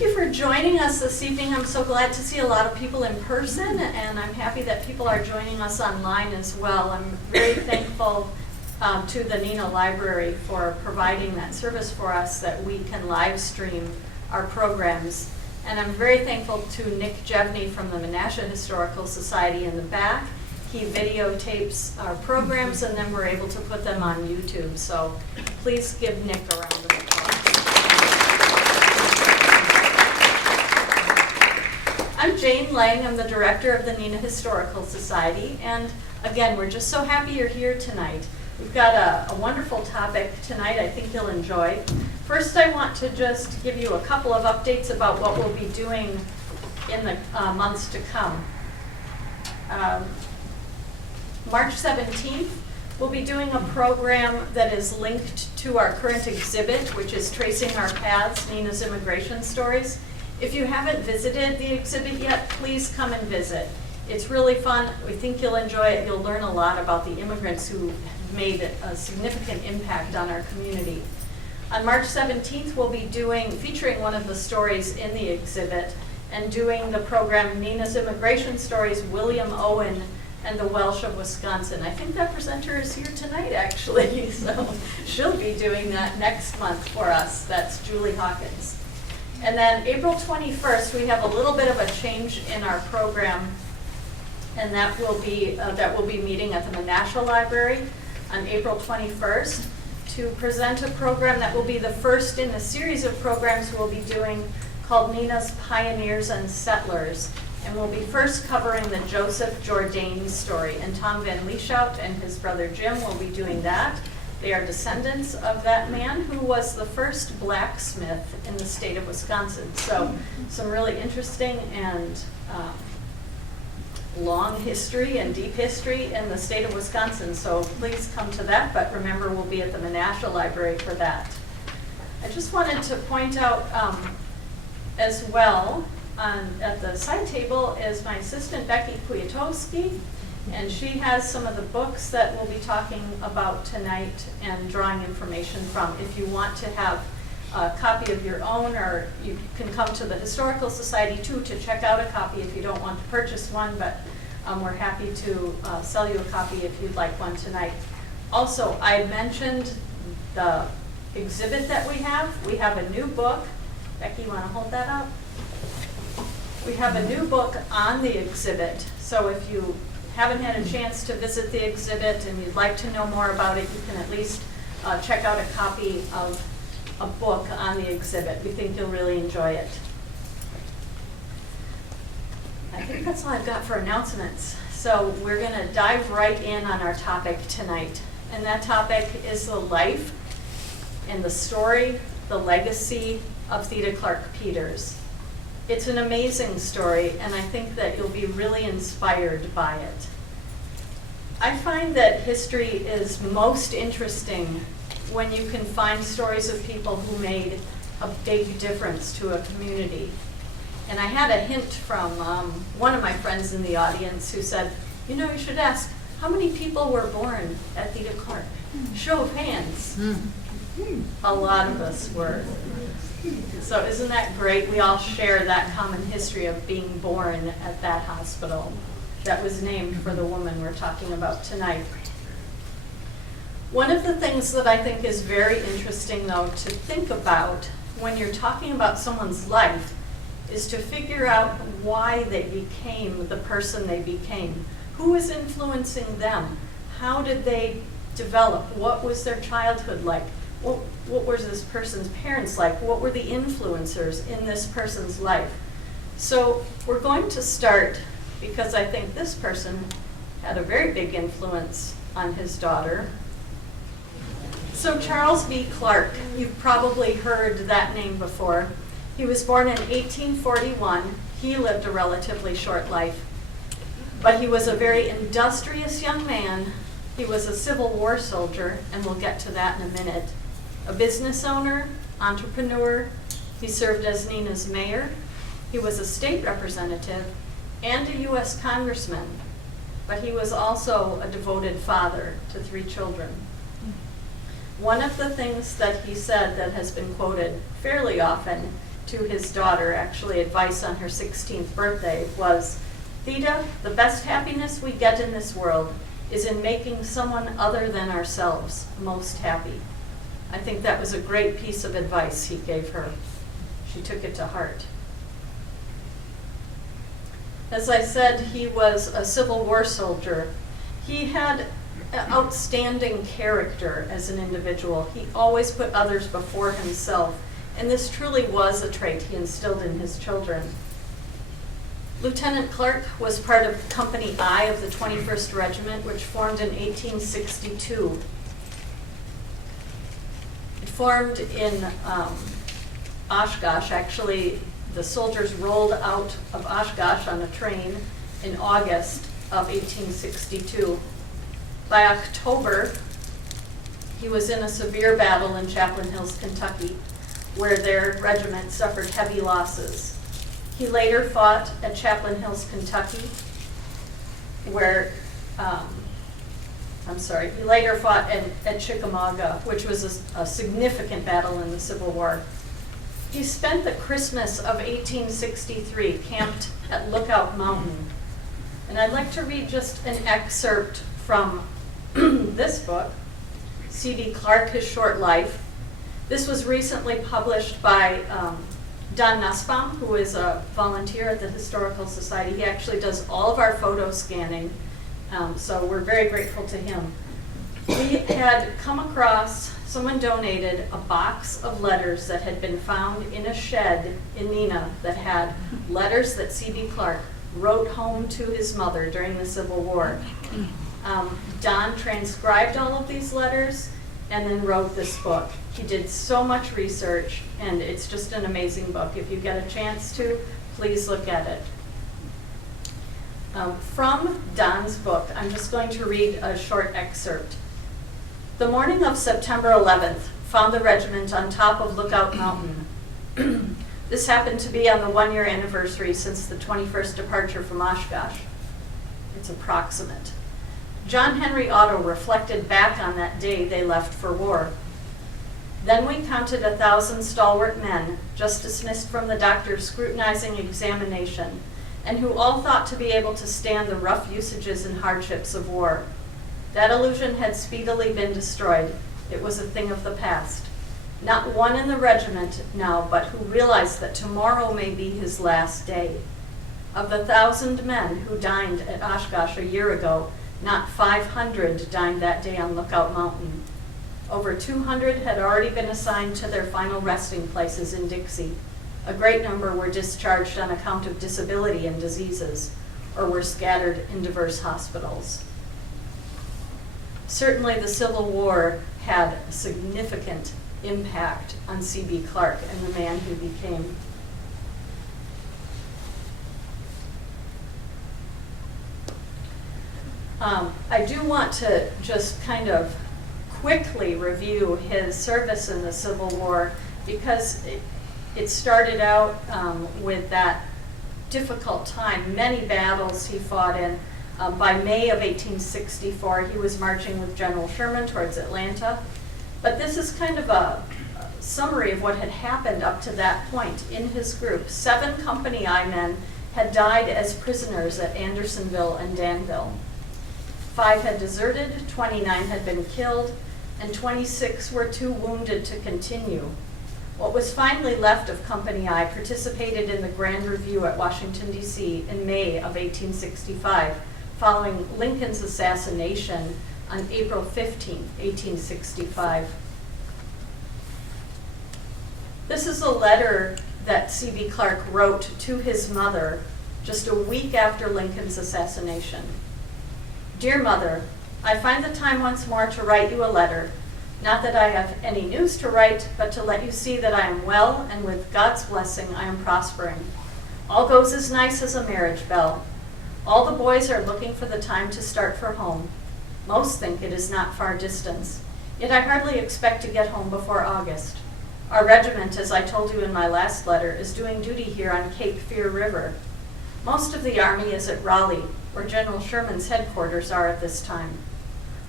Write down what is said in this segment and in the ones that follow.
Thank you for joining us this evening. I'm so glad to see a lot of people in person, and I'm happy that people are joining us online as well. I'm very thankful to the Neenah Library for providing that service for us that we can live stream our programs. And I'm very thankful to Nick Jevney from the Menasha Historical Society in the back. He videotapes our programs, and then we're able to put them on YouTube. So please give Nick a round of applause. I'm Jane Lang. I'm the director of the Neenah Historical Society. And again, we're just so happy you're here tonight. We've got a wonderful topic tonight I think you'll enjoy. First, I want to just give you a couple of updates about what we'll be doing in the months to come. March 17th, we'll be doing a program that is linked to our current exhibit, which is Tracing Our Paths, Neenah's Immigration Stories. If you haven't visited the exhibit yet, please come and visit. It's really fun. We think you'll enjoy it. You'll learn a lot about the immigrants who made a significant impact on our community. On March 17th, we'll be featuring one of the stories in the exhibit and doing the program Neenah's Immigration Stories, William Owen and the Welsh of Wisconsin. I think that presenter is here tonight, actually, so she'll be doing that next month for us. That's Julie Hawkins. And then April 21st, we have a little bit of a change in our program, and that will be meeting at the Menasha Library on April 21st to present a program that will be the first in a series of programs we'll be doing called Neenah's Pioneers and Settlers. And we'll be first covering the Joseph Jourdain story. And Tom Van Lieshout and his brother Jim will be doing that. They are descendants of that man who was the first blacksmith in the state of Wisconsin. So some really interesting and long history and deep history in the state of Wisconsin. So please come to that, but remember we'll be at the Menasha Library for that. I just wanted to point out as well, at the side table is my assistant Becky Kwiatkowski, and she has some of the books that we'll be talking about tonight and drawing information from. If you want to have a copy of your own, or you can come to the Historical Society too to check out a copy if you don't want to purchase one, but we're happy to sell you a copy if you'd like one tonight. Also, I mentioned the exhibit that we have. We have a new book. Becky, you want to hold that up? We have a new book on the exhibit, so if you haven't had a chance to visit the exhibit and you'd like to know more about it, you can at least check out a copy of a book on the exhibit. We think you'll really enjoy it. I think that's all I've got for announcements. So we're going to dive right in on our topic tonight. And that topic is the life and the story, the legacy of Theda Clark Peters. It's an amazing story, and I think that you'll be really inspired by it. I find that history is most interesting when you can find stories of people who made a big difference to a community. And I had a hint from one of my friends in the audience who said, you know, you should ask, how many people were born at Theda Clark? Show of hands. A lot of us were. So isn't that great? We all share that common history of being born at that hospital that was named for the woman we're talking about tonight. One of the things that I think is very interesting, though, to think about when you're talking about someone's life is to figure out why they became the person they became. Who was influencing them? How did they develop? What was their childhood like? What was this person's parents like? What were the influencers in this person's life? So we're going to start, because I think this person had a very big influence on his daughter. So Charles V. Clark, you've probably heard that name before. He was born in 1841. He lived a relatively short life, but he was a very industrious young man. He was a Civil War soldier, and we'll get to that in a minute. A business owner, entrepreneur. He served as Neenah's mayor. He was a state representative and a U.S. congressman, but he was also a devoted father to 3 children. One of the things that he said that has been quoted fairly often to his daughter, actually advice on her 16th birthday, was, "Theda, the best happiness we get in this world is in making someone other than ourselves most happy." I think that was a great piece of advice he gave her. She took it to heart. As I said, he was a Civil War soldier. He had an outstanding character as an individual. He always put others before himself, and this truly was a trait he instilled in his children. Lieutenant Clark was part of Company I of the 21st Regiment, which formed in 1862. It formed in Oshkosh. Actually, the soldiers rolled out of Oshkosh on a train in August of 1862. By October, he was in a severe battle in Chaplain Hills, Kentucky, where their regiment suffered heavy losses. He later fought at Chaplain Hills, Kentucky, where, he later fought at Chickamauga, which was a significant battle in the Civil War. He spent the Christmas of 1863 camped at Lookout Mountain. And I'd like to read just an excerpt from this book, C.D. Clark, His Short Life. This was recently published by Don Nussbaum, who is a volunteer at the Historical Society. He actually does all of our photo scanning, so we're very grateful to him. We had come across, someone donated a box of letters that had been found in a shed in Neenah that had letters that C.D. Clark wrote home to his mother during the Civil War. Don transcribed all of these letters and then wrote this book. He did so much research, and it's just an amazing book. If you get a chance to, please look at it. From Don's book, I'm just going to read a short excerpt. The morning of September 11th found the regiment on top of Lookout Mountain. This happened to be on the 1-year anniversary since the 21st departure from Oshkosh. It's approximate. John Henry Otto reflected back on that day they left for war. Then we counted 1,000 stalwart men, just dismissed from the doctor's scrutinizing examination, and who all thought to be able to stand the rough usages and hardships of war. That illusion had speedily been destroyed. It was a thing of the past. Not one in the regiment now, but who realized that tomorrow may be his last day. Of the 1,000 men who dined at Oshkosh a year ago, not 500 dined that day on Lookout Mountain. Over 200 had already been assigned to their final resting places in Dixie. A great number were discharged on account of disability and diseases, or were scattered in diverse hospitals. Certainly the Civil War had a significant impact on C.B. Clark and the man he became. I do want to just kind of quickly review his service in the Civil War, because it started out with that difficult time, many battles he fought in. By May of 1864, he was marching with General Sherman towards Atlanta. But this is kind of a summary of what had happened up to that point in his group. 7 Company I men had died as prisoners at Andersonville and Danville. 5 had deserted, 29 had been killed, and 26 were too wounded to continue. What was finally left of Company I participated in the Grand Review at Washington, D.C. in May of 1865, following Lincoln's assassination on April 15, 1865. This is a letter that C.B. Clark wrote to his mother just a week after Lincoln's assassination. Dear Mother, I find the time once more to write you a letter. Not that I have any news to write, but to let you see that I am well, and with God's blessing I am prospering. All goes as nice as a marriage bell. All the boys are looking for the time to start for home. Most think it is not far distance, yet I hardly expect to get home before August. Our regiment, as I told you in my last letter, is doing duty here on Cape Fear River. Most of the Army is at Raleigh, where General Sherman's headquarters are at this time.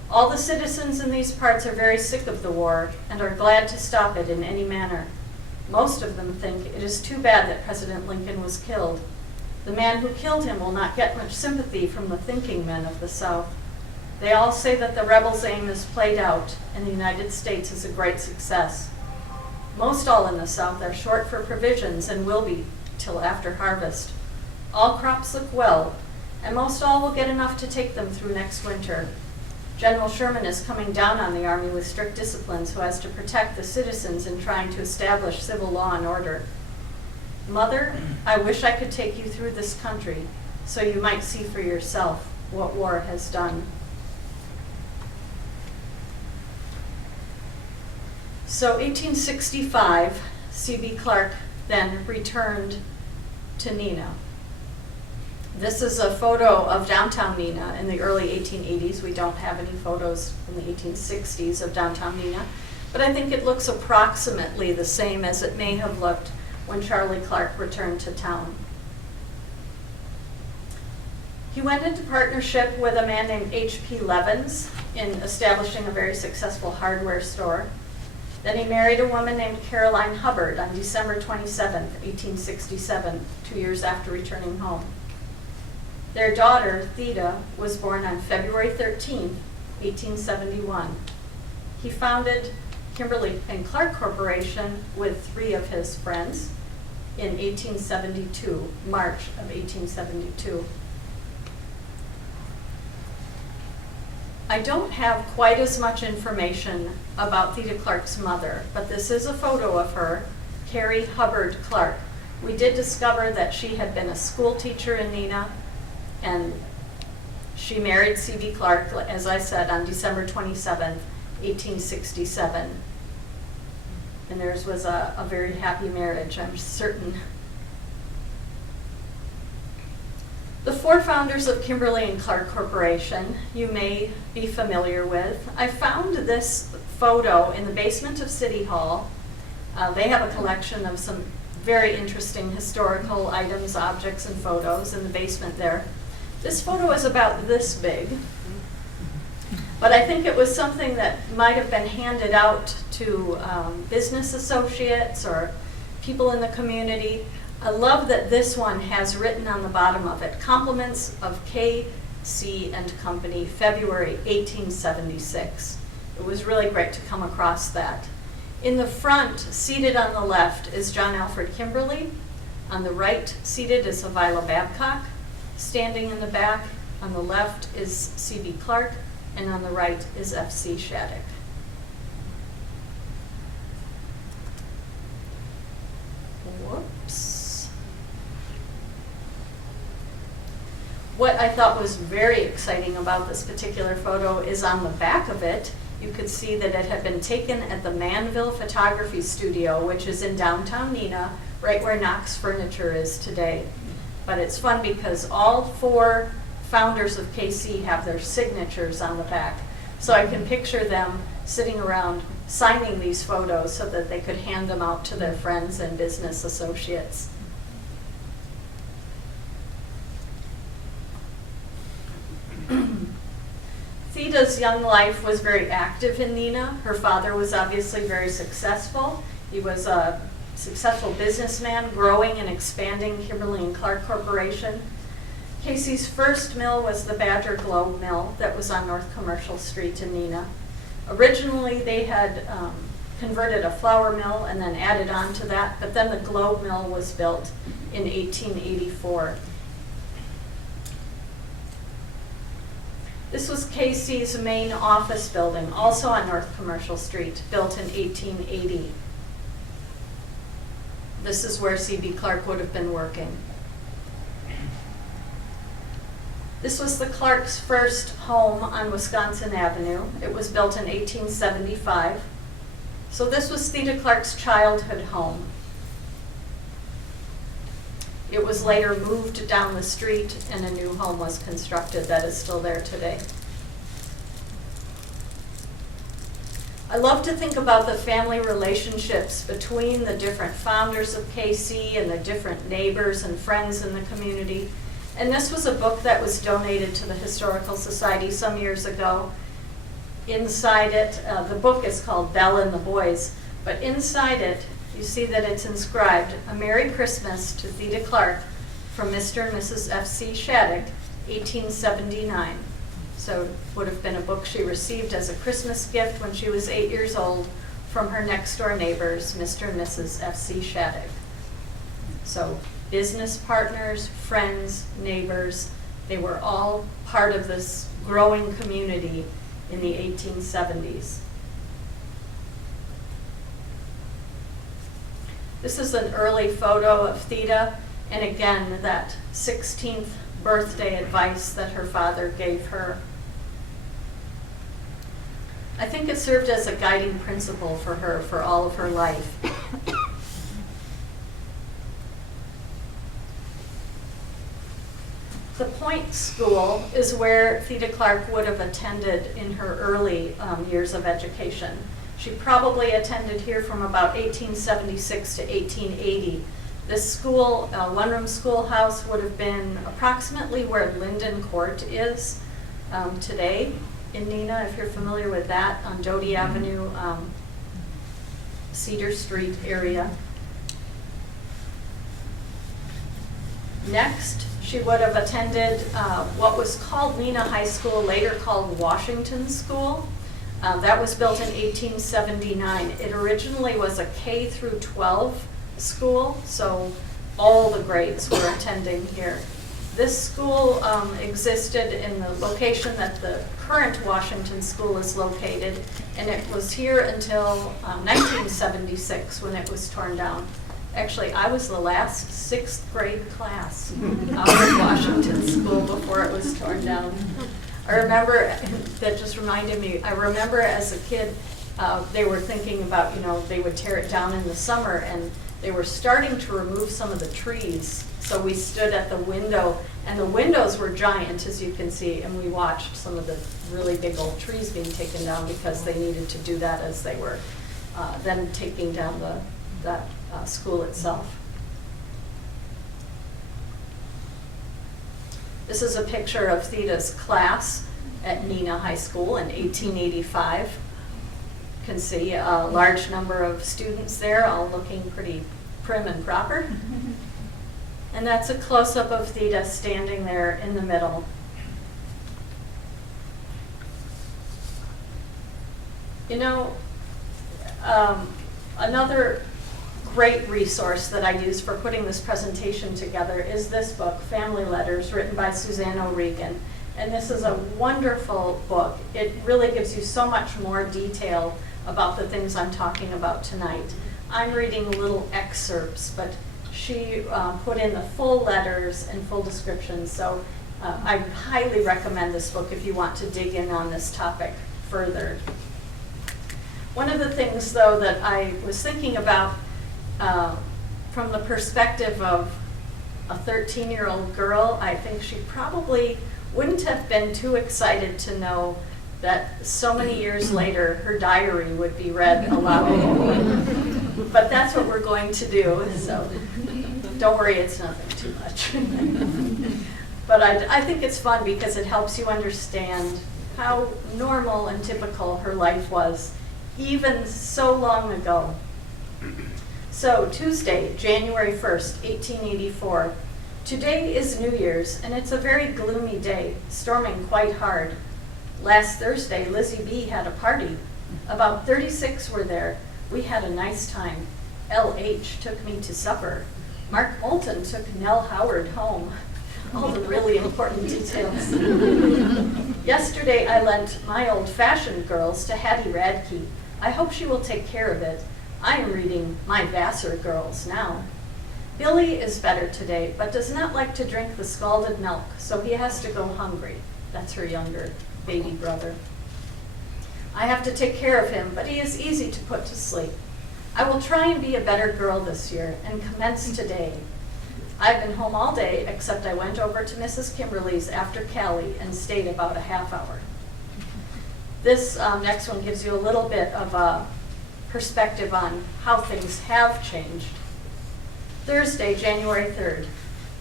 All the citizens in these parts are very sick of the war and are glad to stop it in any manner. Most of them think it is too bad that President Lincoln was killed. The man who killed him will not get much sympathy from the thinking men of the South. They all say that the rebels' aim is played out and the United States is a great success. Most all in the South are short for provisions and will be till after harvest. All crops look well, and most all will get enough to take them through next winter. General Sherman is coming down on the Army with strict discipline so as to protect the citizens in trying to establish civil law and order. Mother, I wish I could take you through this country so you might see for yourself what war has done. So 1865, C.B. Clark then returned to Neenah. This is a photo of downtown Neenah in the early 1880s. We don't have any photos in the 1860s of downtown Neenah, but I think it looks approximately the same as it may have looked when Charlie Clark returned to town. He went into partnership with a man named H.P. Levins in establishing a very successful hardware store. Then he married a woman named Caroline Hubbard on December 27, 1867, 2 years after returning home. Their daughter, Theda, was born on February 13, 1871. He founded Kimberly and Clark Corporation with 3 of his friends in 1872, March of 1872. I don't have quite as much information about Theda Clark's mother, but this is a photo of her, Carrie Hubbard Clark. We did discover that she had been a school teacher in Neenah, and she married C.B. Clark, as I said, on December 27, 1867. And theirs was a very happy marriage, I'm certain. The 4 founders of Kimberly and Clark Corporation you may be familiar with. I found this photo in the basement of City Hall. They have a collection of some very interesting historical items, objects, and photos in the basement there. This photo is about this big, but I think it was something that might have been handed out to business associates or people in the community. I love that this one has written on the bottom of it, compliments of K.C. and Company, February 1876. It was really great to come across that. In the front, seated on the left, is John Alfred Kimberly. On the right, seated is Havila Babcock. Standing in the back, on the left is C.B. Clark, and on the right is F.C. Shattuck. Whoops. What I thought was very exciting about this particular photo is on the back of it, you could see that it had been taken at the Manville Photography Studio, which is in downtown Neenah, right where Knox Furniture is today. But it's fun because all 4 founders of KC have their signatures on the back. So I can picture them sitting around signing these photos so that they could hand them out to their friends and business associates. Theda's young life was very active in Neenah. Her father was obviously very successful. He was a successful businessman, growing and expanding Kimberly and Clark Corporation. Casey's first mill was the Badger Globe Mill that was on North Commercial Street in Neenah. Originally, they had converted a flour mill and then added on to that, but then the Globe Mill was built in 1884. This was KC's main office building, also on North Commercial Street, built in 1880. This is where C.B. Clark would have been working. This was the Clark's first home on Wisconsin Avenue. It was built in 1875. So this was Theda Clark's childhood home. It was later moved down the street and a new home was constructed that is still there today. I love to think about the family relationships between the different founders of KC and the different neighbors and friends in the community. And this was a book that was donated to the Historical Society some years ago. Inside it, the book is called Belle and the Boys, but inside it you see that it's inscribed, "A Merry Christmas to Theda Clark from Mr. and Mrs. F.C. Shattuck, 1879. So it would have been a book she received as a Christmas gift when she was 8 years old from her next door neighbors, Mr. and Mrs. F.C. Shattuck. So business partners, friends, neighbors, they were all part of this growing community in the 1870s. This is an early photo of Theda, and again, that 16th birthday advice that her father gave her. I think it served as a guiding principle for her for all of her life. The Point School is where Theda Clark would have attended in her early years of education. She probably attended here from about 1876 to 1880. This school, one-room schoolhouse, would have been approximately where Linden Court is today in Neenah, if you're familiar with that, on Doty Avenue, Cedar Street area. Next, she would have attended what was called Neenah High School, later called Washington School. That was built in 1879. It originally was a K through 12 school, so all the grades were attending here. This school existed in the location that the current Washington School is located, and it was here until 1976 when it was torn down. Actually, I was the last 6th grade class out of Washington School before it was torn down. I remember, that just reminded me, I remember as a kid, they were thinking about, they would tear it down in the summer, and they were starting to remove some of the trees. So we stood at the window, and the windows were giant, as you can see, and we watched some of the really big old trees being taken down because they needed to do that as they were then taking down that school itself. This is a picture of Theda's class at Neenah High School in 1885. You can see a large number of students there, all looking pretty prim and proper. And that's a close-up of Theda standing there in the middle. Another great resource that I use for putting this presentation together is this book, Family Letters, written by Suzanne O'Regan. And this is a wonderful book. It really gives you so much more detail about the things I'm talking about tonight. I'm reading little excerpts, but she put in the full letters and full descriptions. So I highly recommend this book if you want to dig in on this topic further. One of the things, though, that I was thinking about from the perspective of a 13-year-old girl, I think she probably wouldn't have been too excited to know that so many years later her diary would be read aloud. But that's what we're going to do, so don't worry, it's nothing too much. But I think it's fun because it helps you understand how normal and typical her life was, even so long ago. So Tuesday, January 1st, 1884. Today is New Year's, and it's a very gloomy day, storming quite hard. Last Thursday, Lizzie B. had a party. About 36 were there. We had a nice time. L.H. took me to supper. Mark Moulton took Nell Howard home. All the really important details. Yesterday, I lent my old-fashioned girls to Hattie Radke. I hope she will take care of it. I am reading My Vassar Girls now. Billy is better today, but does not like to drink the scalded milk, so he has to go hungry. That's her younger baby brother. I have to take care of him, but he is easy to put to sleep. I will try and be a better girl this year and commence today. I've been home all day, except I went over to Mrs. Kimberly's after Callie and stayed about a half hour. This next one gives you a little bit of a perspective on how things have changed. Thursday, January 3rd.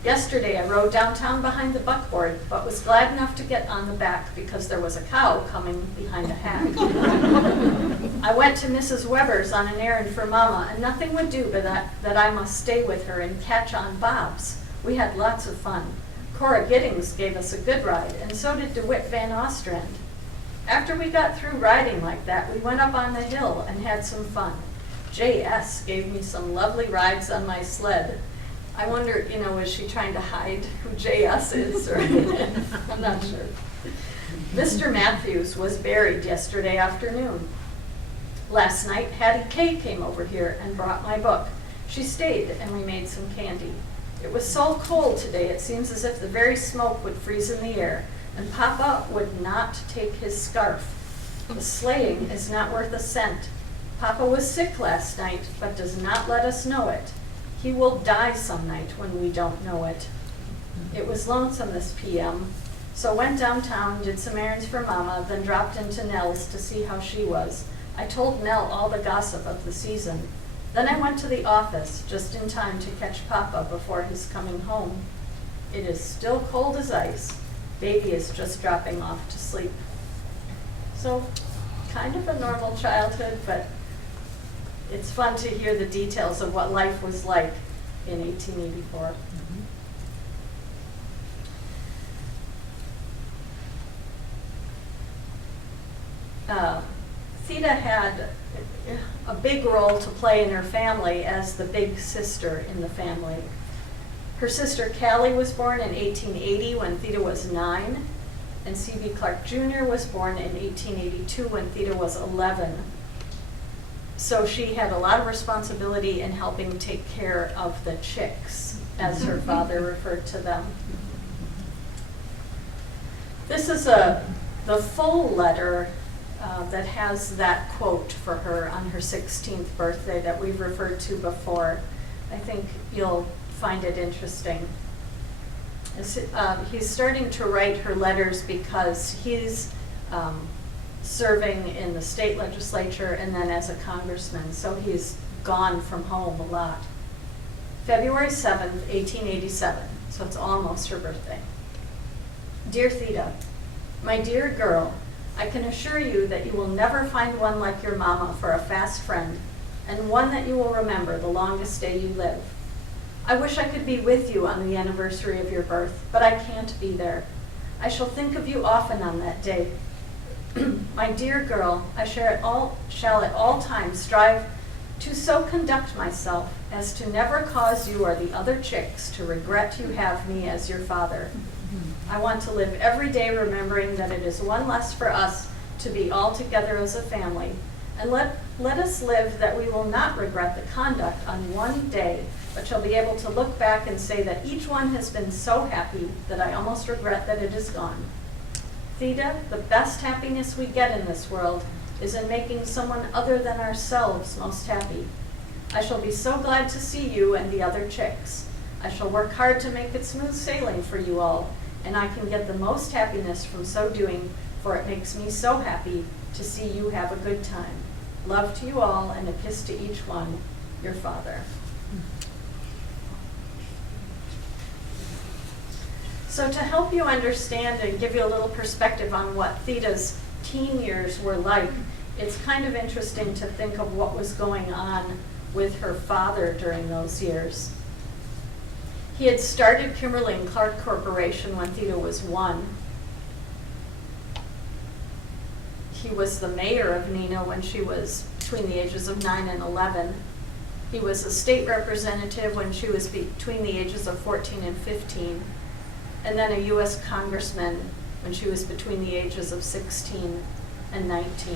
Yesterday I rode downtown behind the buckboard, but was glad enough to get on the back because there was a cow coming behind a hack. I went to Mrs. Weber's on an errand for Mama, and nothing would do but that I must stay with her and catch on bobs. We had lots of fun. Cora Giddings gave us a good ride, and so did DeWitt Van Ostrand. After we got through riding like that, we went up on the hill and had some fun. J.S. gave me some lovely rides on my sled. I wonder, is she trying to hide who J.S. is? Or I'm not sure. Mr. Matthews was buried yesterday afternoon. Last night, Hattie Kay came over here and brought my book. She stayed, and we made some candy. It was so cold today, it seems as if the very smoke would freeze in the air, and Papa would not take his scarf. The sleighing is not worth a cent. Papa was sick last night, but does not let us know it. He will die some night when we don't know it. It was lonesome this PM, so went downtown, did some errands for Mama, then dropped into Nell's to see how she was. I told Nell all the gossip of the season. Then I went to the office, just in time to catch Papa before his coming home. It is still cold as ice. Baby is just dropping off to sleep. So, kind of a normal childhood, but it's fun to hear the details of what life was like in 1884. Theda had a big role to play in her family as the big sister in the family. Her sister Callie was born in 1880 when Theda was 9, and C.B. Clark Jr. was born in 1882 when Theda was 11. So she had a lot of responsibility in helping take care of the chicks, as her father referred to them. This is the full letter that has that quote for her on her 16th birthday that we've referred to before. I think you'll find it interesting. He's starting to write her letters because he's serving in the state legislature and then as a congressman, so he's gone from home a lot. February 7th, 1887, so it's almost her birthday. Dear Theda, my dear girl, I can assure you that you will never find one like your mama for a fast friend, and one that you will remember the longest day you live. I wish I could be with you on the anniversary of your birth, but I can't be there. I shall think of you often on that day. My dear girl, I shall at all times strive to so conduct myself as to never cause you or the other chicks to regret you have me as your father. I want to live every day remembering that it is one less for us to be all together as a family, and let us live that we will not regret the conduct on one day, but shall be able to look back and say that each one has been so happy that I almost regret that it is gone. Theda, the best happiness we get in this world is in making someone other than ourselves most happy. I shall be so glad to see you and the other chicks. I shall work hard to make it smooth sailing for you all, and I can get the most happiness from so doing, for it makes me so happy to see you have a good time. Love to you all, and a kiss to each one, your father. So to help you understand and give you a little perspective on what Theda's teen years were like, it's kind of interesting to think of what was going on with her father during those years. He had started Kimberly and Clark Corporation when Theda was 1. He was the mayor of Neenah when she was between the ages of 9 and 11. He was a state representative when she was between the ages of 14 and 15. And then a U.S. congressman when she was between the ages of 16 and 19.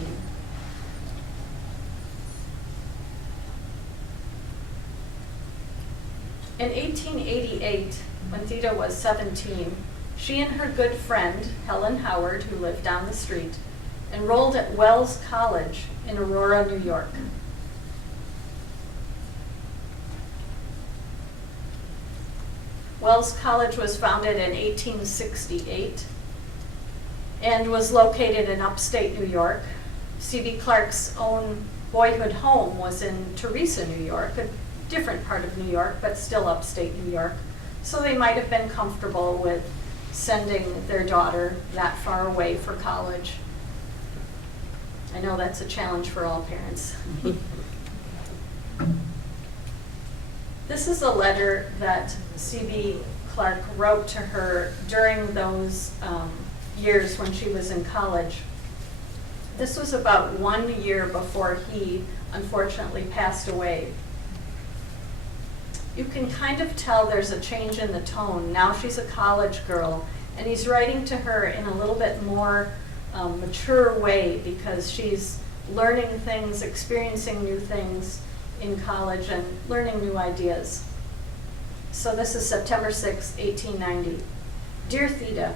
In 1888, when Theda was 17, she and her good friend, Helen Howard, who lived down the street, enrolled at Wells College in Aurora, New York. Wells College was founded in 1868 and was located in upstate New York. C.B. Clark's own boyhood home was in Teresa, New York, a different part of New York, but still upstate New York. So they might have been comfortable with sending their daughter that far away for college. I know that's a challenge for all parents. This is a letter that C.B. Clark wrote to her during those years when she was in college. This was about 1 year before he unfortunately passed away. You can kind of tell there's a change in the tone. Now she's a college girl, and he's writing to her in a little bit more mature way because she's learning things, experiencing new things in college, and learning new ideas. So this is September 6, 1890. Dear Theda,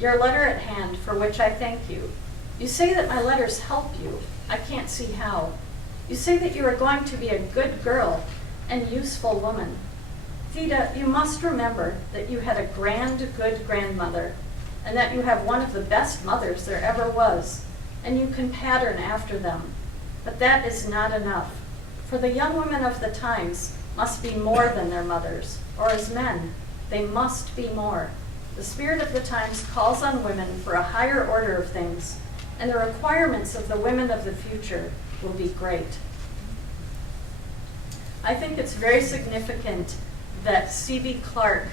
your letter at hand, for which I thank you. You say that my letters help you. I can't see how. You say that you are going to be a good girl and useful woman. Theda, you must remember that you had a good grandmother, and that you have one of the best mothers there ever was, and you can pattern after them. But that is not enough, for the young women of the times must be more than their mothers, or as men, they must be more. The spirit of the times calls on women for a higher order of things, and the requirements of the women of the future will be great. I think it's very significant that C.B. Clark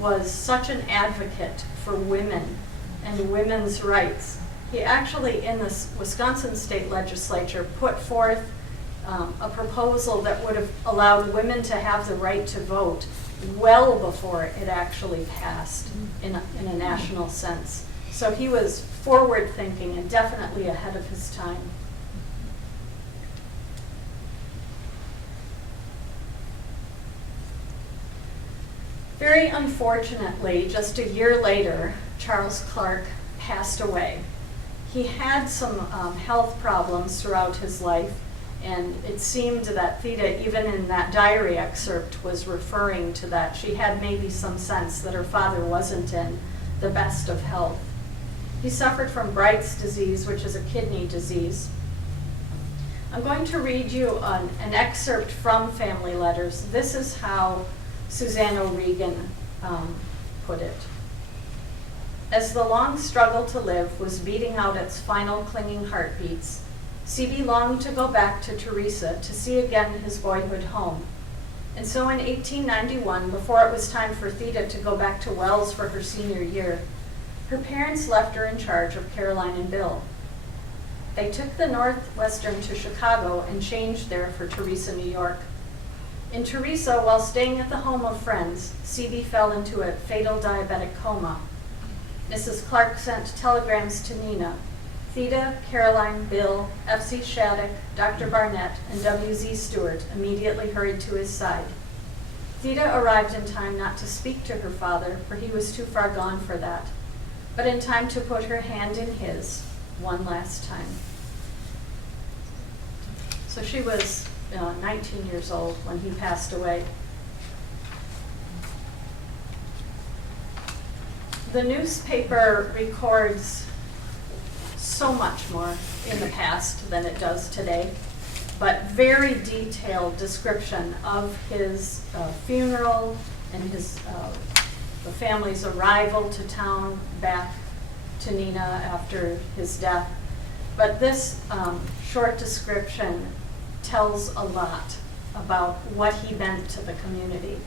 was such an advocate for women and women's rights. He actually, in the Wisconsin state legislature, put forth a proposal that would have allowed women to have the right to vote well before it actually passed in a national sense. So he was forward-thinking and definitely ahead of his time. Very unfortunately, just a year later, Charles Clark passed away. He had some health problems throughout his life, and it seemed that Theda, even in that diary excerpt, was referring to that. She had maybe some sense that her father wasn't in the best of health. He suffered from Bright's disease, which is a kidney disease. I'm going to read you an excerpt from Family Letters. This is how Suzanne O'Regan put it. As the long struggle to live was beating out its final clinging heartbeats, C.B. longed to go back to Teresa to see again his boyhood home. And so in 1891, before it was time for Theda to go back to Wells for her senior year, her parents left her in charge of Caroline and Bill. They took the Northwestern to Chicago and changed there for Teresa, New York. In Teresa, while staying at the home of friends, C.B. fell into a fatal diabetic coma. Mrs. Clark sent telegrams to Neenah. Theda, Caroline, Bill, F.C. Shattuck, Dr. Barnett, and W.Z. Stewart immediately hurried to his side. Theda arrived in time not to speak to her father, for he was too far gone for that, but in time to put her hand in his one last time. So she was 19 years old when he passed away. The newspaper records so much more in the past than it does today, but very detailed description of his funeral and his the family's arrival to town back to Neenah after his death. But this short description tells a lot about what he meant to the community.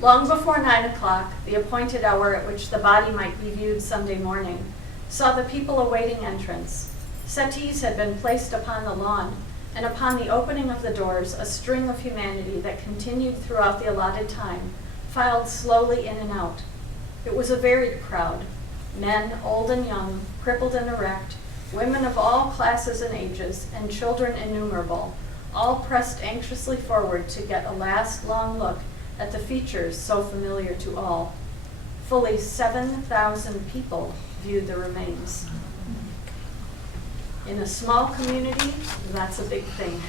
Long before 9 o'clock, the appointed hour at which the body might be viewed Sunday morning, saw the people awaiting entrance. Settees had been placed upon the lawn, and upon the opening of the doors, a string of humanity that continued throughout the allotted time filed slowly in and out. It was a varied crowd, men, old and young, crippled and erect, women of all classes and ages, and children innumerable, all pressed anxiously forward to get a last long look at the features so familiar to all. Fully 7,000 people viewed the remains. In a small community, that's a big thing.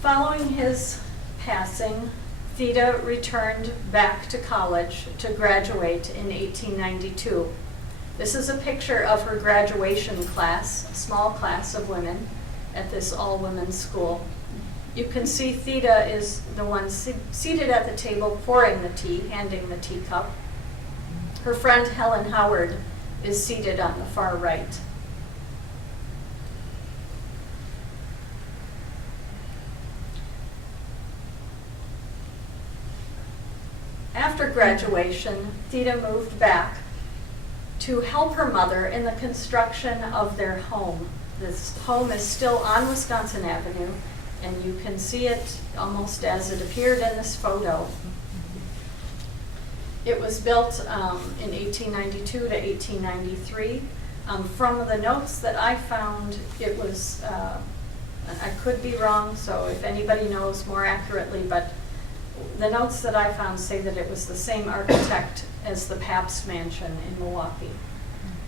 Following his passing, Theda returned back to college to graduate in 1892. This is a picture of her graduation class, a small class of women at this all-women's school. You can see Theda is the one seated at the table pouring the tea, handing the teacup. Her friend Helen Howard is seated on the far right. After graduation, Theda moved back to help her mother in the construction of their home. This home is still on Wisconsin Avenue, and you can see it almost as it appeared in this photo. It was built in 1892 to 1893. From the notes that I found, it was, I could be wrong, so if anybody knows more accurately, but the notes that I found say that it was the same architect as the Pabst Mansion in Milwaukee.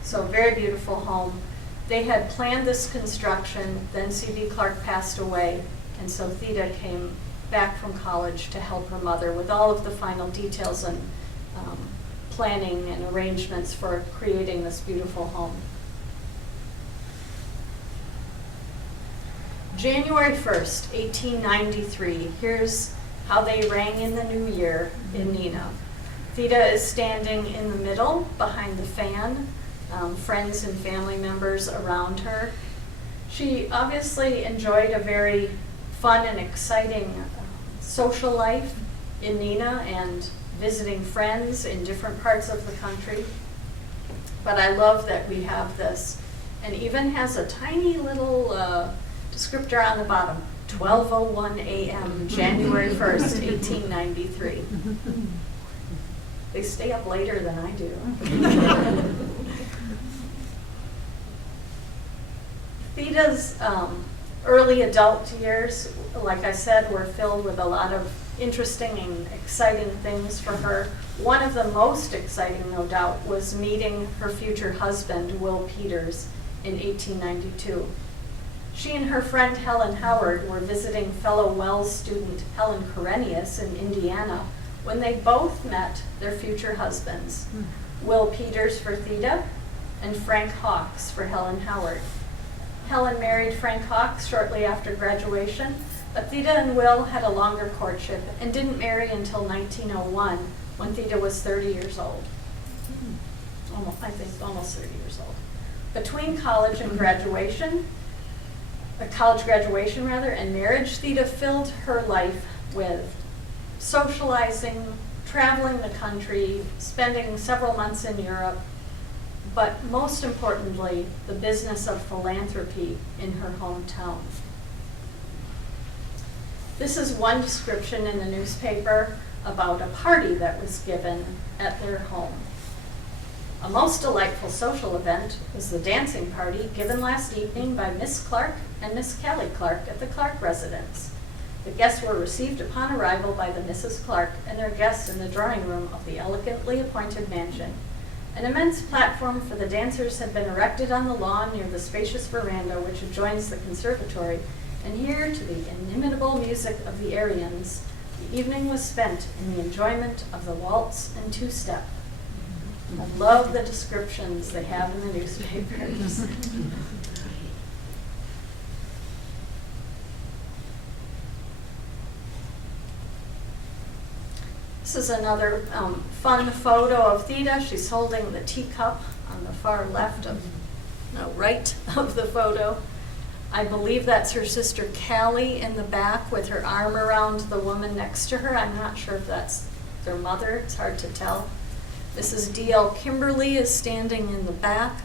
So very beautiful home. They had planned this construction, then C.D. Clark passed away, and so Theda came back from college to help her mother with all of the final details and planning and arrangements for creating this beautiful home. January 1st, 1893, here's how they rang in the new year in Neenah. Theda is standing in the middle behind the fan, friends and family members around her. She obviously enjoyed a very fun and exciting social life in Neenah and visiting friends in different parts of the country. But I love that we have this, and even has a tiny little descriptor on the bottom, 12:01 a.m., January 1st, 1893. They stay up later than I do. Theda's early adult years, like I said, were filled with a lot of interesting and exciting things for her. One of the most exciting, no doubt, was meeting her future husband, Will Peters, in 1892. She and her friend Helen Howard were visiting fellow Wells student Helen Karenius in Indiana when they both met their future husbands, Will Peters for Theda and Frank Hawks for Helen Howard. Helen married Frank Hawks shortly after graduation, but Theda and Will had a longer courtship and didn't marry until 1901, when Theda was 30 years old. Almost 30 years old. Between college and graduation, college graduation and marriage, Theda filled her life with socializing, traveling the country, spending several months in Europe, but most importantly, the business of philanthropy in her hometown. This is one description in the newspaper about a party that was given at their home. A most delightful social event was the dancing party given last evening by Miss Clark and Miss Kelly Clark at the Clark residence. The guests were received upon arrival by the Mrs. Clark and their guests in the drawing room of the elegantly appointed mansion. An immense platform for the dancers had been erected on the lawn near the spacious veranda which adjoins the conservatory, and here, to the inimitable music of the Aryans, the evening was spent in the enjoyment of the waltz and two-step. I love the descriptions they have in the newspapers. This is another fun photo of Theda. She's holding the teacup on the far right of the photo. I believe that's her sister Callie in the back with her arm around the woman next to her. I'm not sure if that's their mother. It's hard to tell. Mrs. D.L. Kimberly is standing in the back,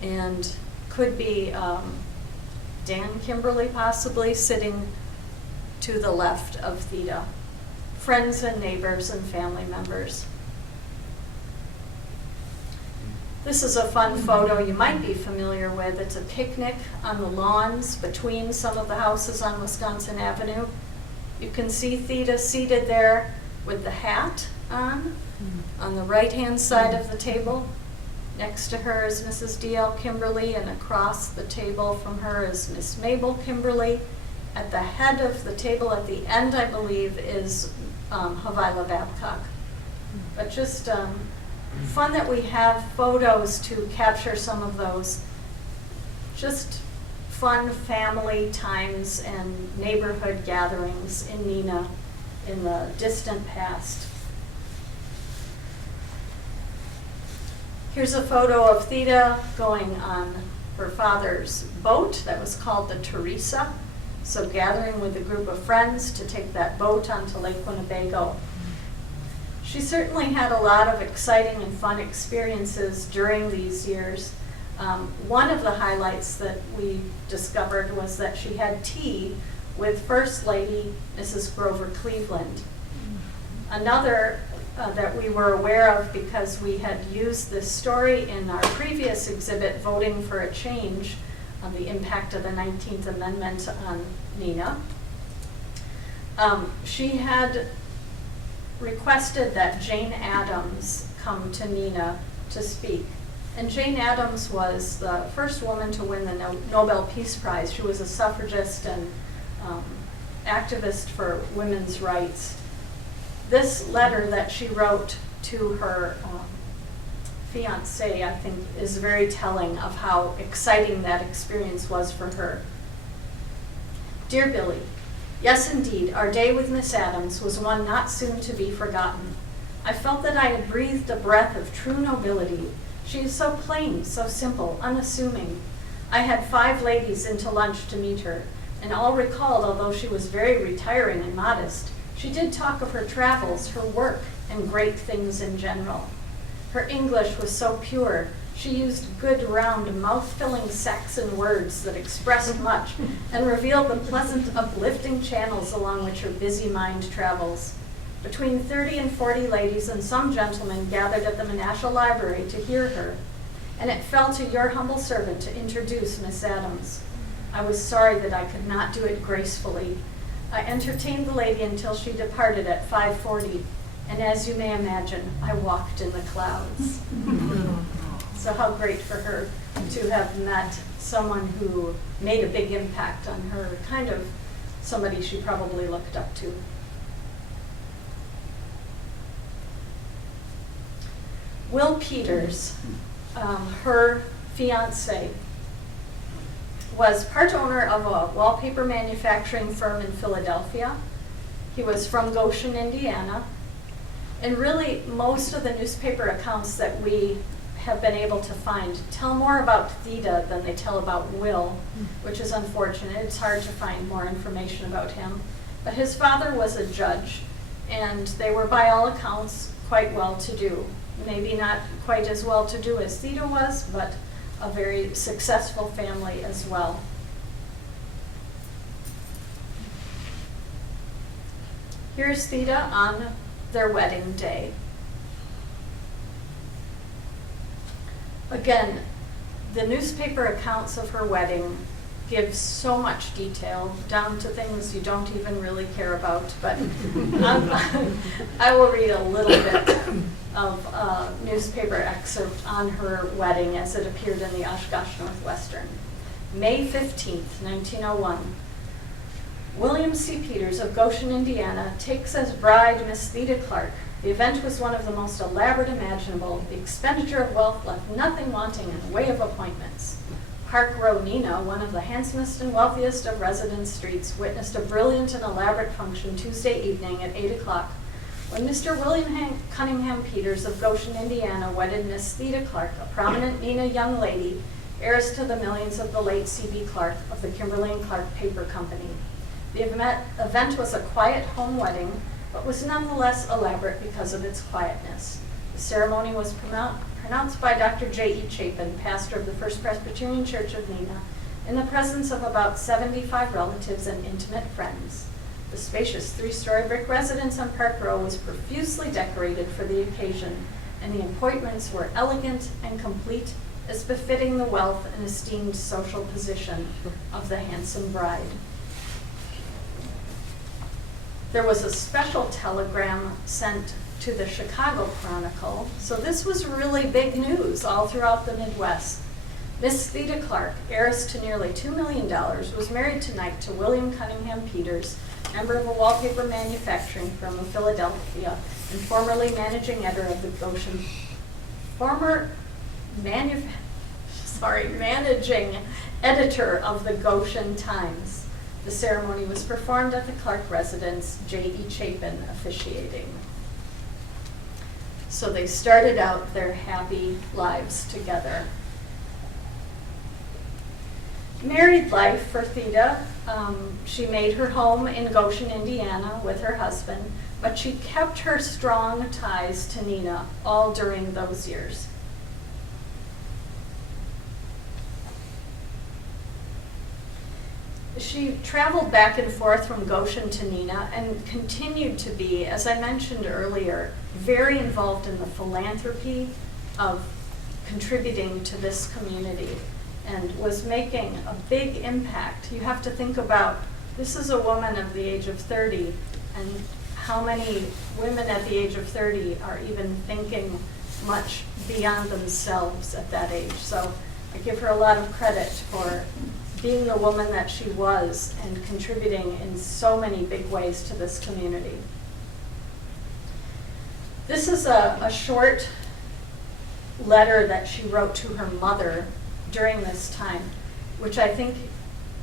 and could be Dan Kimberly possibly sitting to the left of Theda. Friends and neighbors and family members. This is a fun photo you might be familiar with. It's a picnic on the lawns between some of the houses on Wisconsin Avenue. You can see Theda seated there with the hat on the right-hand side of the table. Next to her is Mrs. D.L. Kimberly, and across the table from her is Miss Mabel Kimberly. At the head of the table at the end, I believe, is Havilah Babcock. But just fun that we have photos to capture some of those just fun family times and neighborhood gatherings in Neenah in the distant past. Here's a photo of Theda going on her father's boat that was called the Teresa. So gathering with a group of friends to take that boat onto Lake Winnebago. She certainly had a lot of exciting and fun experiences during these years. One of the highlights that we discovered was that she had tea with First Lady Mrs. Grover Cleveland. Another that we were aware of because we had used this story in our previous exhibit, Voting for a Change, on the impact of the 19th Amendment on Neenah. She had requested that Jane Addams come to Neenah to speak. And Jane Addams was the first woman to win the Nobel Peace Prize. She was a suffragist and activist for women's rights. This letter that she wrote to her fiancé, I think, is very telling of how exciting that experience was for her. Dear Billy, yes indeed, our day with Miss Addams was one not soon to be forgotten. I felt that I had breathed a breath of true nobility. She is so plain, so simple, unassuming. I had 5 ladies in to lunch to meet her, and all recalled, although she was very retiring and modest, she did talk of her travels, her work, and great things in general. Her English was so pure. She used good, round, mouth-filling Saxon words that expressed much and revealed the pleasant, uplifting channels along which her busy mind travels. Between 30 and 40 ladies and some gentlemen gathered at the Menasha Library to hear her, and it fell to your humble servant to introduce Miss Addams. I was sorry that I could not do it gracefully. I entertained the lady until she departed at 5:40, and as you may imagine, I walked in the clouds. So how great for her to have met someone who made a big impact on her, kind of somebody she probably looked up to. Will Peters, her fiance, was part owner of a wallpaper manufacturing firm in Philadelphia. He was from Goshen, Indiana. And really, most of the newspaper accounts that we have been able to find tell more about Theda than they tell about Will, which is unfortunate. It's hard to find more information about him. But his father was a judge, and they were, by all accounts, quite well-to-do. Maybe not quite as well-to-do as Theda was, but a very successful family as well. Here's Theda on their wedding day. Again, the newspaper accounts of her wedding give so much detail, down to things you don't even really care about, but I will read a little bit of a newspaper excerpt on her wedding as it appeared in the Oshkosh Northwestern. May 15th, 1901. William C. Peters of Goshen, Indiana, takes as bride Miss Theda Clark. The event was one of the most elaborate imaginable. The expenditure of wealth left nothing wanting in the way of appointments. Park Row, Neenah, one of the handsomest and wealthiest of residence streets, witnessed a brilliant and elaborate function Tuesday evening at 8 o'clock, when Mr. William Cunningham Peters of Goshen, Indiana, wedded Miss Theda Clark, a prominent Neenah young lady, heiress to the millions of the late C.B. Clark of the Kimberly and Clark Paper Company. The event was a quiet home wedding, but was nonetheless elaborate because of its quietness. The ceremony was pronounced by Dr. J.E. Chapin, pastor of the First Presbyterian Church of Neenah, in the presence of about 75 relatives and intimate friends. The spacious 3-story brick residence on Park Row was profusely decorated for the occasion, and the appointments were elegant and complete, as befitting the wealth and esteemed social position of the handsome bride. There was a special telegram sent to the Chicago Chronicle, so this was really big news all throughout the Midwest. Miss Theda Clark, heiress to nearly $2 million, was married tonight to William Cunningham Peters, member of a wallpaper manufacturing firm of Philadelphia and formerly managing editor of the Goshen. managing editor of the Goshen Times. The ceremony was performed at the Clark residence, J.E. Chapin officiating. So they started out their happy lives together. Married life for Theda. She made her home in Goshen, Indiana with her husband, but she kept her strong ties to Neenah all during those years. She traveled back and forth from Goshen to Neenah and continued to be, as I mentioned earlier, very involved in the philanthropy of contributing to this community and was making a big impact. You have to think about, this is a woman of the age of 30, and how many women at the age of 30 are even thinking much beyond themselves at that age. So I give her a lot of credit for being the woman that she was and contributing in so many big ways to this community. This is a short letter that she wrote to her mother during this time, which I think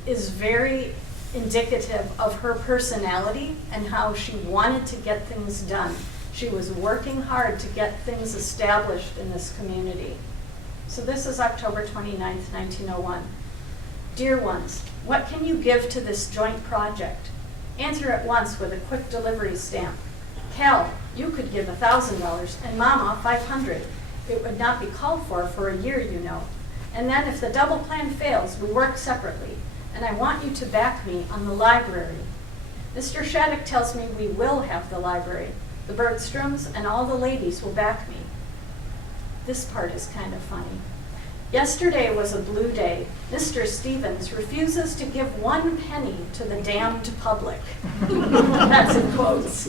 is very indicative of her personality and how she wanted to get things done. She was working hard to get things established in this community. So this is October 29th, 1901. Dear ones, what can you give to this joint project? Answer at once with a quick delivery stamp. Cal, you could give $1,000 and Mama $500. It would not be called for a year, you know. And then if the double plan fails, we work separately. And I want you to back me on the library. Mr. Shattuck tells me we will have the library. The Bergstroms and all the ladies will back me. This part is kind of funny. Yesterday was a blue day. Mr. Stevens refuses to give 1 penny to the damned public. That's in quotes.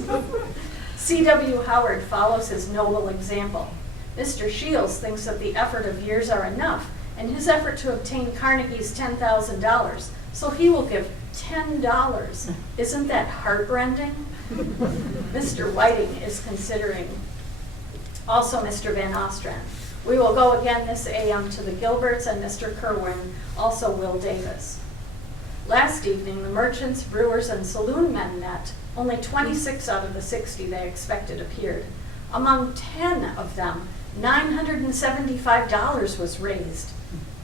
C.W. Howard follows his noble example. Mr. Shields thinks that the effort of years are enough, and his effort to obtain Carnegie's $10,000, so he will give $10. Isn't that heartrending? Mr. Whiting is considering. Also Mr. Van Ostrand. We will go again this AM to the Gilberts and Mr. Kerwin, also Will Davis. Last evening, the merchants, brewers, and saloon men met. Only 26 out of the 60 they expected appeared. Among 10 of them, $975 was raised.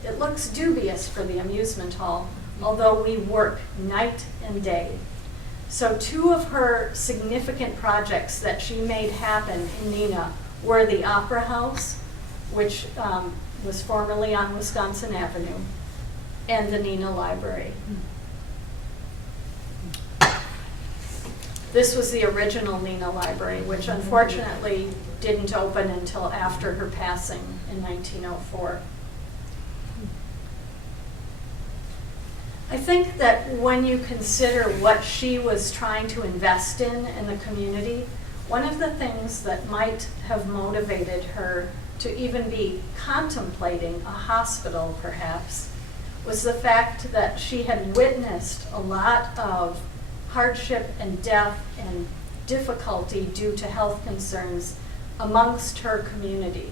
It looks dubious for the amusement hall, although we work night and day. So 2 of her significant projects that she made happen in Neenah were the Opera House, which was formerly on Wisconsin Avenue, and the Neenah Library. This was the original Neenah Library, which unfortunately didn't open until after her passing in 1904. I think that when you consider what she was trying to invest in the community, one of the things that might have motivated her to even be contemplating a hospital, perhaps, was the fact that she had witnessed a lot of hardship and death and difficulty due to health concerns amongst her community.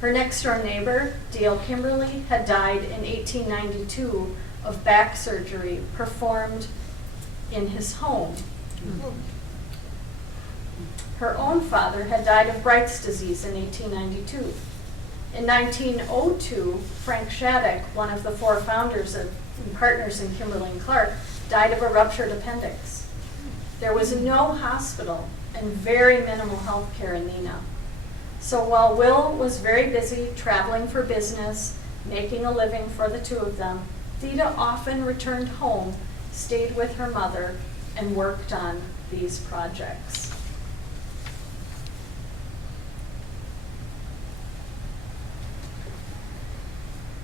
Her next door neighbor, D.L. Kimberly, had died in 1892 of back surgery performed in his home. Her own father had died of Bright's disease in 1892. In 1902, Frank Shattuck, one of the 4 founders and partners in Kimberly and Clark, died of a ruptured appendix. There was no hospital and very minimal health care in Neenah. So while Will was very busy traveling for business, making a living for the 2 of them, Theda often returned home, stayed with her mother, and worked on these projects.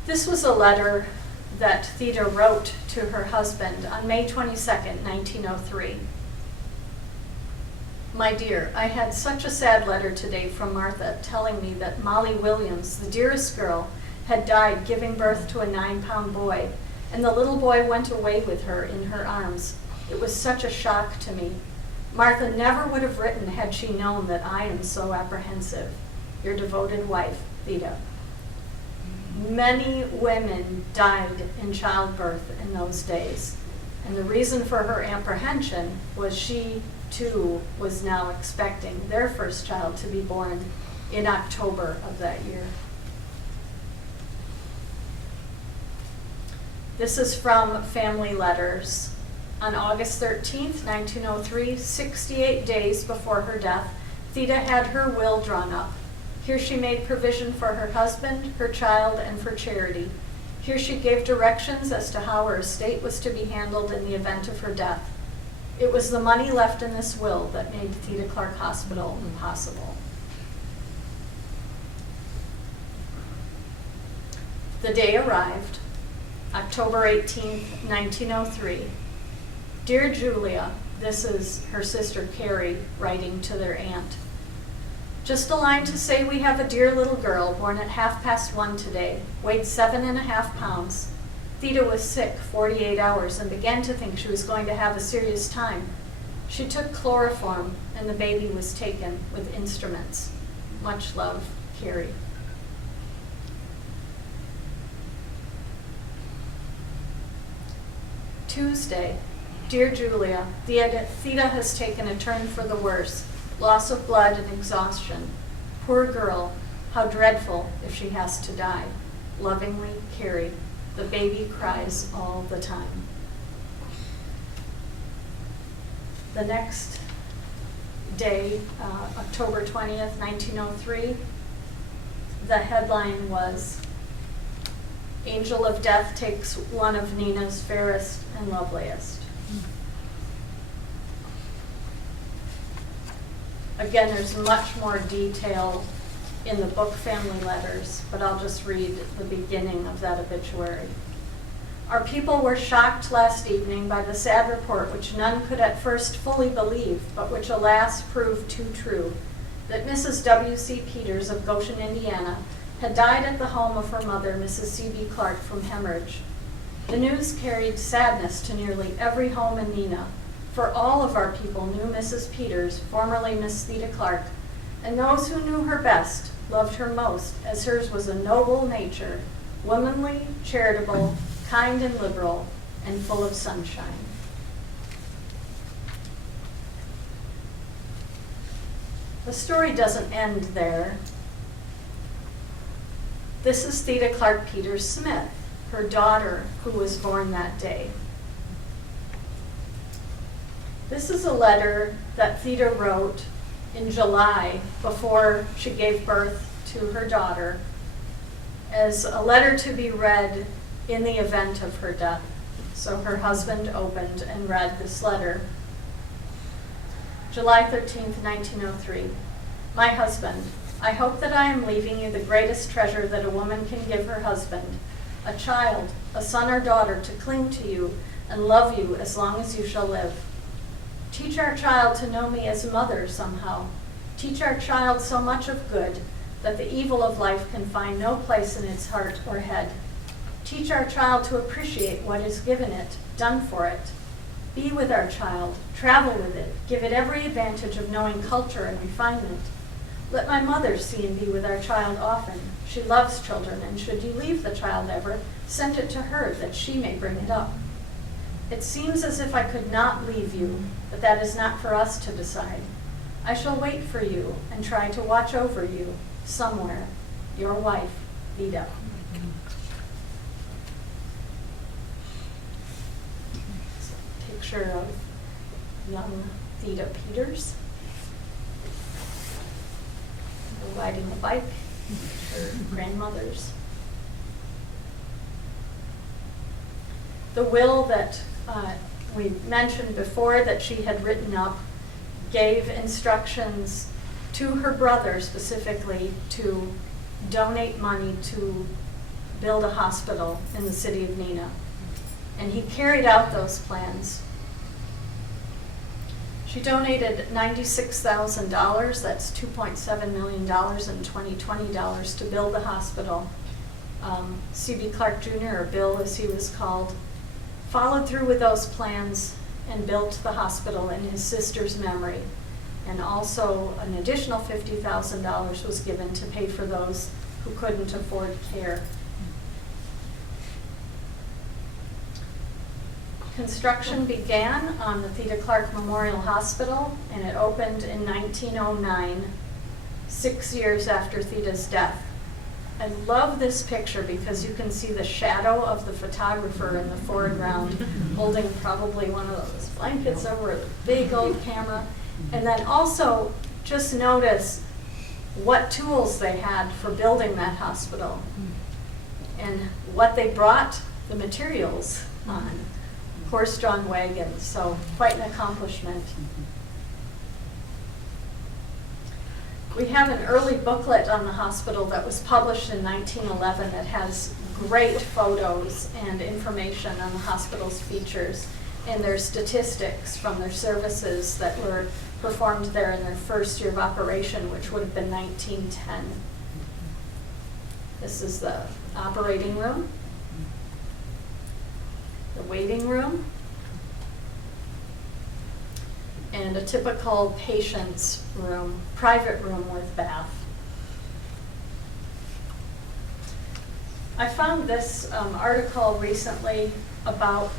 This was a letter that Theda wrote to her husband on May 22nd, 1903. My dear, I had such a sad letter today from Martha telling me that Molly Williams, the dearest girl, had died giving birth to a 9-pound boy, and the little boy went away with her in her arms. It was such a shock to me. Martha never would have written had she known that I am so apprehensive. Your devoted wife, Theda. Many women died in childbirth in those days. And the reason for her apprehension was she, too, was now expecting their first child to be born in October of that year. This is from Family Letters. On August 13th, 1903, 68 days before her death, Theda had her will drawn up. Here she made provision for her husband, her child, and for charity. Here she gave directions as to how her estate was to be handled in the event of her death. It was the money left in this will that made Theda Clark Hospital possible. The day arrived, October 18th, 1903. Dear Julia, this is her sister Carrie writing to their aunt. Just a line to say we have a dear little girl born at 1:30 today, weighed 7.5 pounds. Theda was sick 48 hours and began to think she was going to have a serious time. She took chloroform and the baby was taken with instruments. Much love, Carrie. Tuesday. Dear Julia, Theda has taken a turn for the worse. Loss of blood and exhaustion. Poor girl, how dreadful if she has to die. Lovingly, Carrie. The baby cries all the time. The next day, October 20th, 1903, the headline was, Angel of Death takes one of Neenah's fairest and loveliest. Again, there's much more detail in the book Family Letters, but I'll just read the beginning of that obituary. Our people were shocked last evening by the sad report which none could at first fully believe, but which alas proved too true, that Mrs. W.C. Peters of Goshen, Indiana, had died at the home of her mother, Mrs. C.B. Clark, from hemorrhage. The news carried sadness to nearly every home in Neenah, for all of our people knew Mrs. Peters, formerly Miss Theda Clark, and those who knew her best loved her most, as hers was a noble nature, womanly, charitable, kind and liberal, and full of sunshine. The story doesn't end there. This is Theda Clark Peters Smith, her daughter, who was born that day. This is a letter that Theda wrote in July before she gave birth to her daughter, as a letter to be read in the event of her death. So her husband opened and read this letter. July 13th, 1903. My husband, I hope that I am leaving you the greatest treasure that a woman can give her husband, a child, a son or daughter to cling to you and love you as long as you shall live. Teach our child to know me as mother somehow. Teach our child so much of good that the evil of life can find no place in its heart or head. Teach our child to appreciate what is given it, done for it. Be with our child, travel with it, give it every advantage of knowing culture and refinement. Let my mother see and be with our child often. She loves children, and should you leave the child ever, send it to her that she may bring it up. It seems as if I could not leave you, but that is not for us to decide. I shall wait for you and try to watch over you somewhere. Your wife, Theda. Picture of young Theda Peters riding a bike, her grandmother's. The will that we mentioned before that she had written up gave instructions to her brother specifically to donate money to build a hospital in the city of Neenah. And he carried out those plans. She donated $96,000, that's $2.7 million in 2020 dollars, to build the hospital. C.B. Clark Jr., or Bill as he was called, followed through with those plans and built the hospital in his sister's memory. And also an additional $50,000 was given to pay for those who couldn't afford care. Construction began on the Theda Clark Memorial Hospital, and it opened in 1909, 6 years after Theda's death. I love this picture because you can see the shadow of the photographer in the foreground holding probably one of those blankets over a big old camera. And then also just notice what tools they had for building that hospital and what they brought the materials on. Horse-drawn wagons, so quite an accomplishment. We have an early booklet on the hospital that was published in 1911 that has great photos and information on the hospital's features and their statistics from their services that were performed there in their first year of operation, which would have been 1910. This is the operating room, the waiting room, and a typical patient's room, private room with bath. I found this article recently about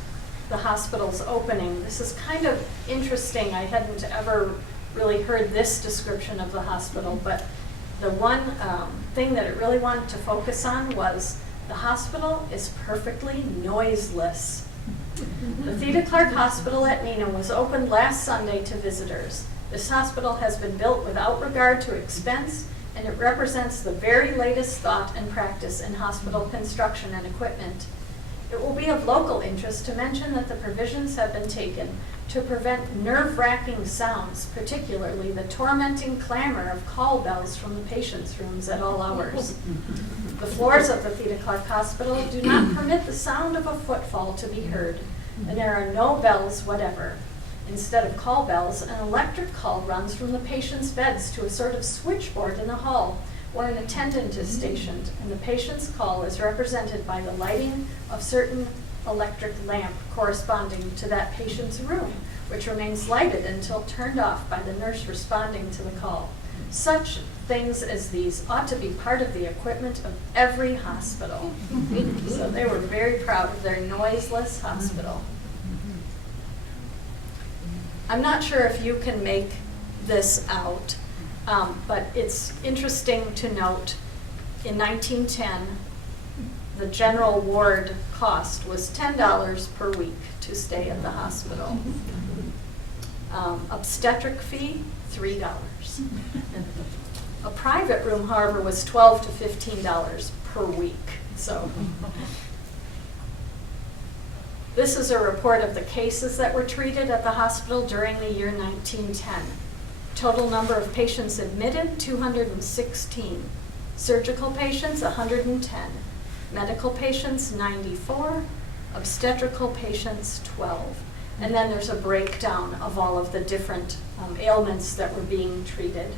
the hospital's opening. This is kind of interesting. I hadn't ever really heard this description of the hospital, but the one thing that it really wanted to focus on was the hospital is perfectly noiseless. The Theda Clark Hospital at Neenah was opened last Sunday to visitors. This hospital has been built without regard to expense, and it represents the very latest thought and practice in hospital construction and equipment. It will be of local interest to mention that the provisions have been taken to prevent nerve-wracking sounds, particularly the tormenting clamor of call bells from the patients' rooms at all hours. The floors of the Theda Clark Hospital do not permit the sound of a footfall to be heard, and there are no bells whatever. Instead of call bells, an electric call runs from the patient's beds to a sort of switchboard in the hall, where an attendant is stationed, and the patient's call is represented by the lighting of certain electric lamp corresponding to that patient's room, which remains lighted until turned off by the nurse responding to the call. Such things as these ought to be part of the equipment of every hospital. So they were very proud of their noiseless hospital. I'm not sure if you can make this out, but it's interesting to note in 1910, the general ward cost was $10 per week to stay at the hospital. Obstetric fee, $3. A private room, however, was $12 to $15 per week. So this is a report of the cases that were treated at the hospital during the year 1910. Total number of patients admitted, 216. Surgical patients, 110. Medical patients, 94. Obstetrical patients, 12. And then there's a breakdown of all of the different ailments that were being treated.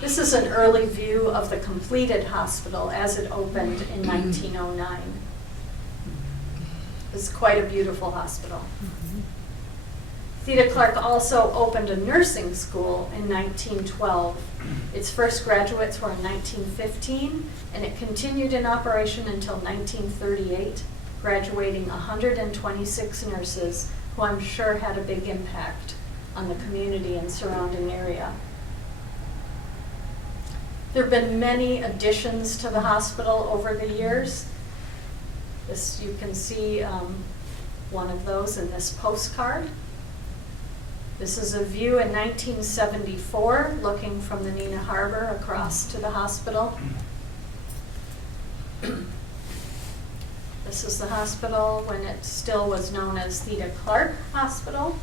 This is an early view of the completed hospital as it opened in 1909. It's quite a beautiful hospital. Theda Clark also opened a nursing school in 1912. Its first graduates were in 1915, and it continued in operation until 1938, graduating 126 nurses, who I'm sure had a big impact on the community and surrounding area. There have been many additions to the hospital over the years. This, you can see one of those in this postcard. This is a view in 1974, looking from the Neenah Harbor across to the hospital. This is the hospital when it still was known as Theda Clark Hospital.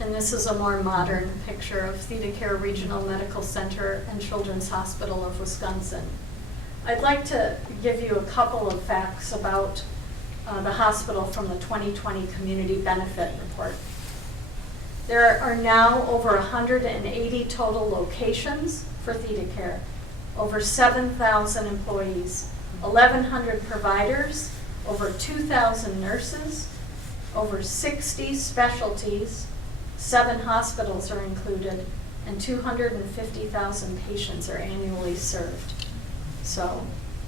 And this is a more modern picture of ThedaCare Regional Medical Center and Children's Hospital of Wisconsin. I'd like to give you a couple of facts about the hospital from the 2020 Community Benefit Report. There are now over 180 total locations for ThedaCare, over 7,000 employees, 1,100 providers, over 2,000 nurses, over 60 specialties, 7 hospitals are included, and 250,000 patients are annually served. So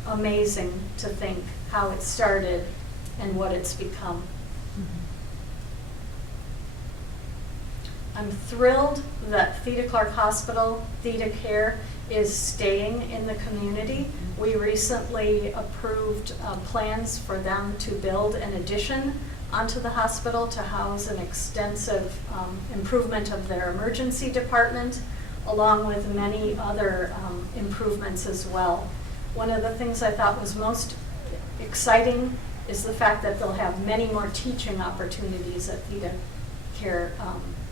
amazing to think how it started and what it's become. I'm thrilled that Theda Clark Hospital, ThedaCare, is staying in the community. We recently approved plans for them to build an addition onto the hospital to house an extensive improvement of their emergency department, along with many other improvements as well. One of the things I thought was most exciting is the fact that they'll have many more teaching opportunities at ThedaCare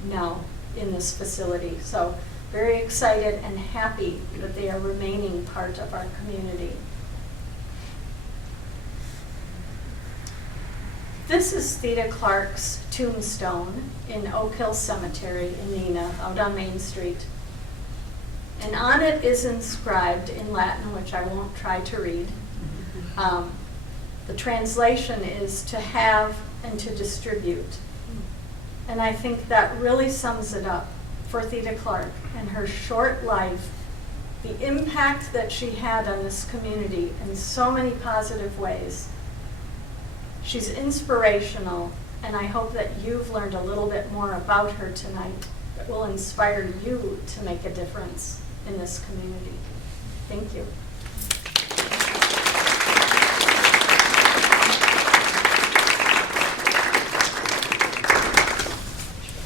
now in this facility. So very excited and happy that they are remaining part of our community. This is Theda Clark's tombstone in Oak Hill Cemetery in Neenah, out on Main Street. And on it is inscribed in Latin, which I won't try to read. The translation is to have and to distribute. And I think that really sums it up for Theda Clark and her short life, the impact that she had on this community in so many positive ways. She's inspirational, and I hope that you've learned a little bit more about her tonight that will inspire you to make a difference in this community. Thank you.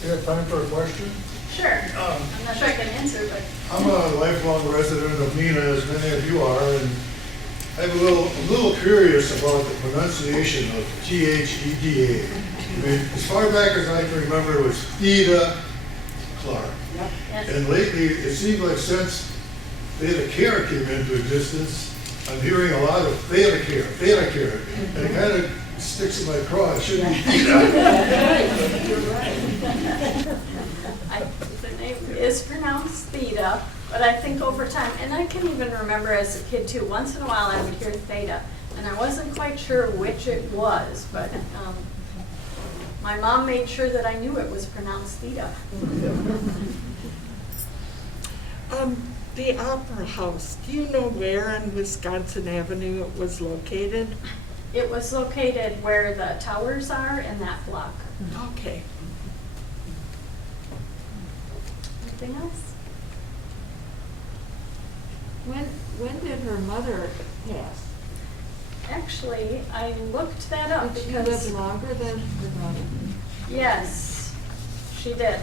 You have time for a question? Sure. I'm not sure I can answer, but. I'm a lifelong resident of Neenah, as many of you are, and I'm a little curious about the pronunciation of Theda. I mean, as far back as I can remember, it was Theda Clark. Yep. Yes. And lately, it seems like since ThedaCare came into existence, I'm hearing a lot of ThedaCare, and it kind of sticks in my craw. It should be Theda. You're right. The name is pronounced Theda, but I think over time, and I can even remember as a kid too, once in a while I would hear Theda, and I wasn't quite sure which it was, but my mom made sure that I knew it was pronounced Theda. The Opera House, do you know where on Wisconsin Avenue it was located? It was located where the towers are in that block. Okay. Anything else? When did her mother pass? Actually, I looked that up Did she because, live longer than her mother? yes, she did.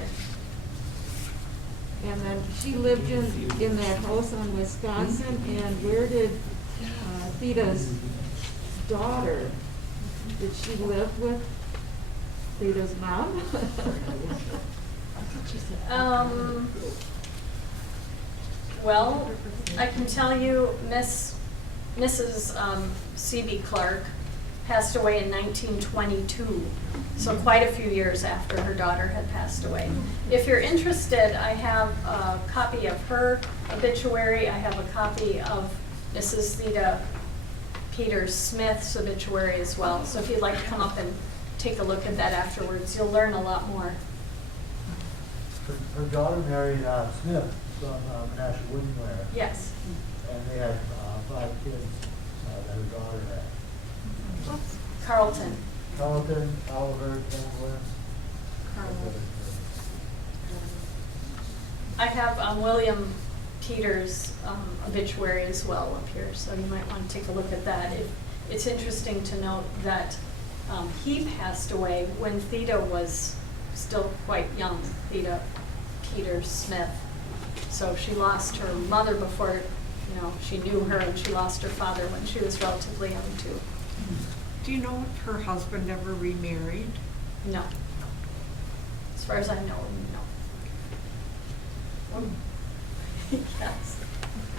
And then she lived in that house on Wisconsin, and where did Theda's daughter, did she live with Theda's mom? Well, I can tell you Mrs. C.B. Clark passed away in 1922, so quite a few years after her daughter had passed away. If you're interested, I have a copy of her obituary. I have a copy of Mrs. Theda Peters Smith's obituary as well. So if you'd like to come up and take a look at that afterwards, you'll learn a lot more. Her daughter married Smith from Menasha Woodenware, Yes. and they had 5 kids that her daughter had. Carlton. Carlton, Oliver, Penguin. I have William Peters' obituary as well up here, so you might want to take a look at that. It's interesting to note that he passed away when Theda was still quite young, Theda Peters Smith. So she lost her mother before, she knew her, and she lost her father when she was relatively young too. Do you know if her husband ever remarried? No. As far as I know, no. Yes.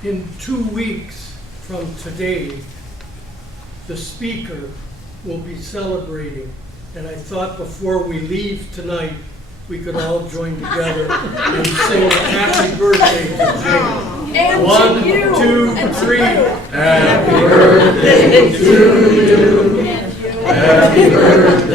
In 2 weeks from today, the speaker will be celebrating, and I thought before we leave tonight, we could all join together and sing happy birthday to Jane. And 1, to you. 2, And to 3. you. Happy birthday to you. And you. Happy birthday